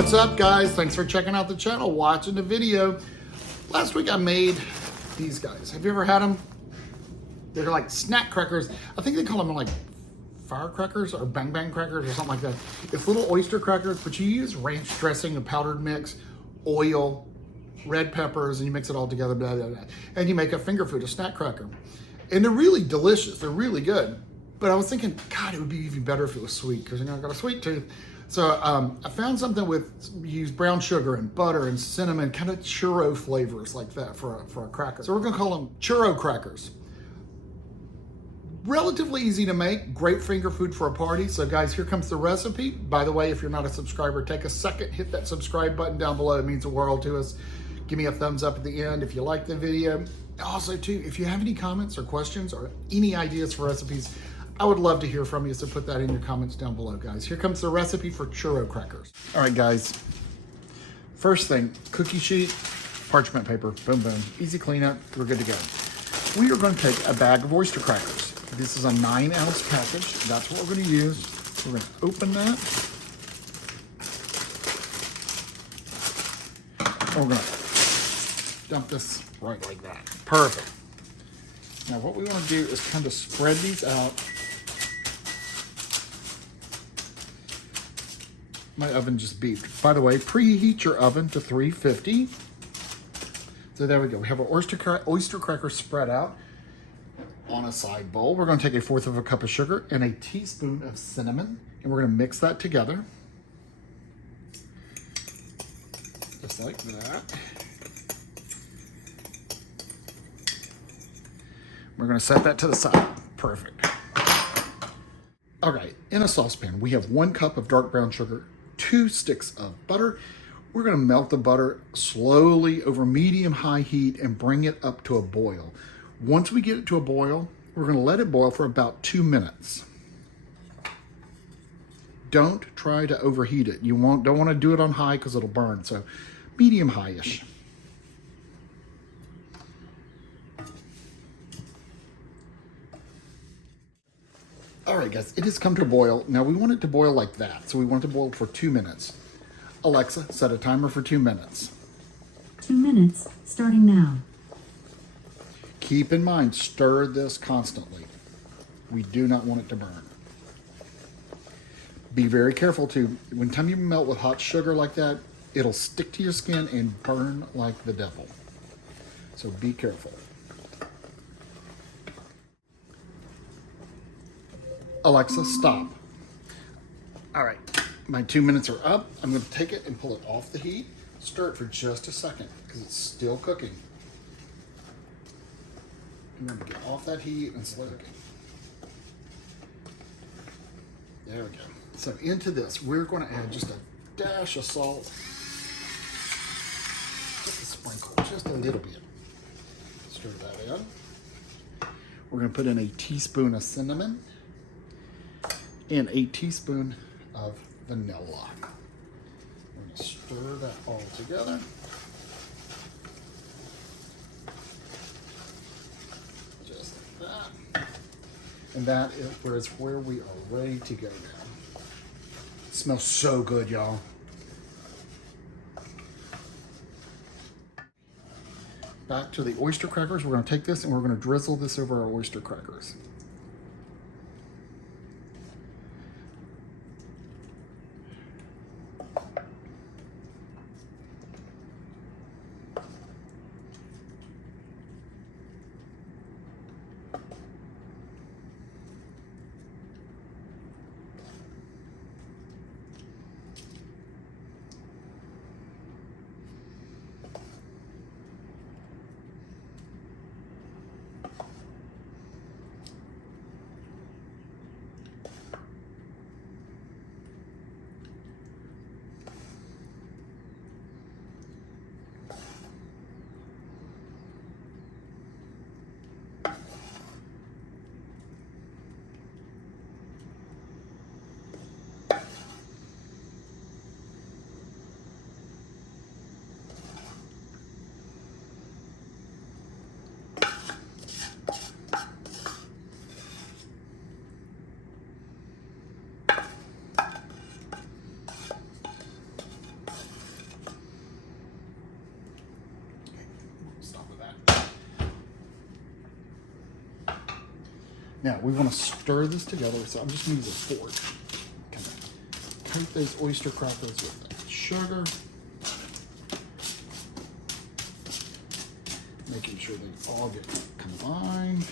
What's up, guys? Thanks for checking out the channel, watching the video. Last week I made these guys. Have you ever had them? They're like snack crackers. I think they call them like firecrackers or bang bang crackers or something like that. It's little oyster crackers, but you use ranch dressing, a powdered mix, oil, red peppers, and you mix it all together, blah, blah, blah. And you make a finger food, a snack cracker. And they're really delicious. They're really good. But I was thinking, God, it would be even better if it was sweet, because you know, I got a sweet tooth. So I found something with, use brown sugar and butter and cinnamon, kind of churro flavors like that for a cracker. So we're gonna call them churro crackers. Relatively easy to make, great finger food for a party. So guys, here comes the recipe. By the way, if you're not a subscriber, take a second, hit that subscribe button down below. It means the world to us. Give me a thumbs up at the end if you like the video. Also too, if you have any comments or questions or any ideas for recipes, I would love to hear from you, so put that in your comments down below, guys. Here comes the recipe for churro crackers. All right, guys. First thing, cookie sheet, parchment paper, boom, boom. Easy cleanup, we're good to go. We are going to take a bag of oyster crackers. This is a 9-ounce package. That's what we're going to use. We're going to open that. And we're going to dump this right like that. Perfect. Now what we want to do is kind of spread these out. My oven just beeped. By the way, preheat your oven to 350. So there we go. We have our oyster crackers spread out on a side bowl. We're going to take 1/4 cup of sugar and a teaspoon of cinnamon, and we're going to mix that together. Just like that. We're going to set that to the side. Perfect. All right, in a saucepan, we have 1 cup of dark brown sugar, 2 sticks of butter. We're going to melt the butter slowly over medium-high heat and bring it up to a boil. Once we get it to a boil, we're going to let it boil for about 2 minutes. Don't try to overheat it. You don't want to do it on high because it'll burn. So medium-high-ish. All right, guys, it has come to a boil. Now we want it to boil like that. So we want it to boil for 2 minutes. Alexa, set a timer for 2 minutes. 2 minutes, starting now. Keep in mind, stir this constantly. We do not want it to burn. Be very careful too. When time you melt with hot sugar like that, it'll stick to your skin and burn like the devil. So be careful. Alexa, stop. All right, my 2 minutes are up. I'm going to take it and pull it off the heat. Stir it for just a second because it's still cooking. I'm going to get off that heat and slow cooking. There we go. So into this, we're going to add just a dash of salt. Just a sprinkle, just a little bit. Stir that in. We're going to put in a teaspoon of cinnamon and a teaspoon of vanilla. We're going to stir that all together. Just like that. And that is where we are ready to go now. It smells so good, y'all. Back to the oyster crackers. We're going to take this and we're going to drizzle this over our oyster crackers. Now we want to stir this together, so I'm just going to use a fork. Kind of coat those oyster crackers with the sugar. Making sure they all get combined.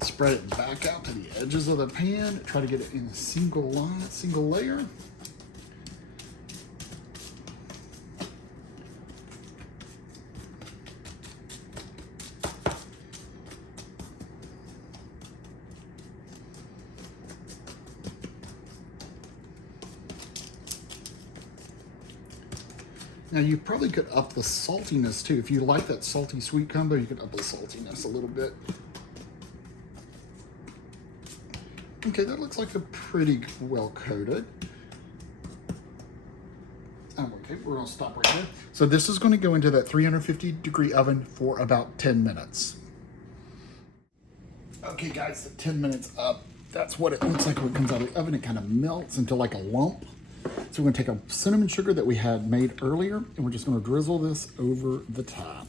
Spread it back out to the edges of the pan. Try to get it in a single line, single layer. Now you probably could up the saltiness too. If you like that salty sweet combo, you could up the saltiness a little bit. Okay, that looks like a pretty well coated. Okay, we're gonna stop right there. So this is gonna go into that 350-degree oven for about 10 minutes. Okay guys, the 10 minutes up. That's what it looks like when it comes out of the oven. It kind of melts into like a lump. So we're gonna take our cinnamon sugar that we had made earlier, and we're just gonna drizzle this over the top.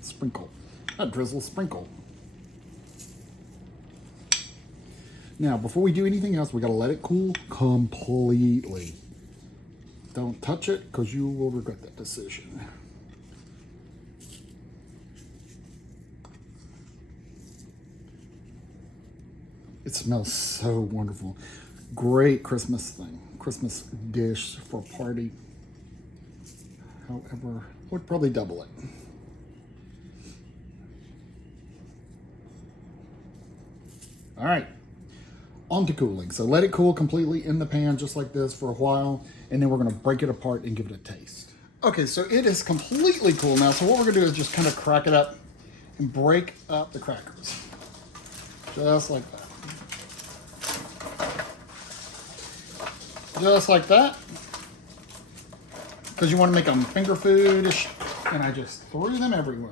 Sprinkle, not drizzle, sprinkle. Now, before we do anything else, we gotta let it cool completely. Don't touch it, because you will regret that decision. It smells so wonderful. Great Christmas thing, Christmas dish for a party. However, I would probably double it. All right. On to cooling. So let it cool completely in the pan just like this for a while, and then we're gonna break it apart and give it a taste. Okay, so it is completely cool now. So what we're gonna do is just kind of crack it up and break up the crackers. Just like that. Just like that. Because you want to make them finger food-ish, and I just threw them everywhere.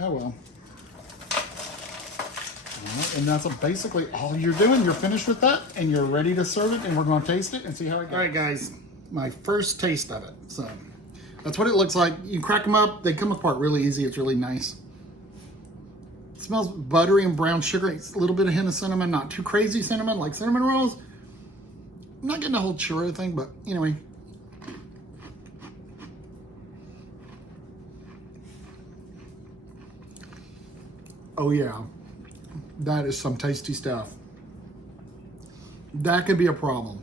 Oh well. And that's basically all you're doing. You're finished with that, and you're ready to serve it, and we're going to taste it and see how it goes. All right, guys, my first taste of it. So that's what it looks like. You crack them up. They come apart really easy. It's really nice. It smells buttery and brown sugar. It's a little bit of hint of cinnamon, not too crazy cinnamon like cinnamon rolls. I'm not getting the whole churro thing, but anyway. Oh yeah. That is some tasty stuff. That could be a problem.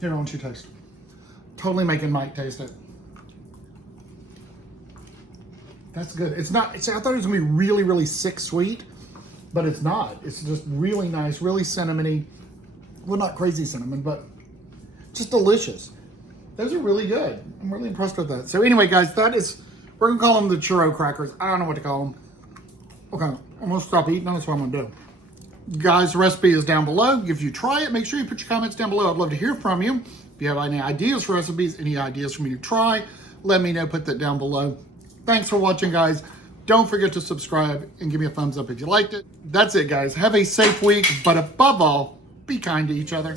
Here, why don't you taste? Totally making Mike taste it. That's good. It's not, I thought it was gonna be really, really sick sweet, but it's not. It's just really nice, really cinnamony. Well, not crazy cinnamon, but just delicious. Those are really good. I'm really impressed with that. So anyway, guys, that is, we're gonna call them the churro crackers. I don't know what to call them. Okay, I'm gonna stop eating. That's what I'm gonna do. Guys, the recipe is down below. If you try it, make sure you put your comments down below. I'd love to hear from you. If you have any ideas for recipes, any ideas for me to try, let me know, put that down below. Thanks for watching, guys. Don't forget to subscribe and give me a thumbs up if you liked it. That's it, guys. Have a safe week, but above all, be kind to each other.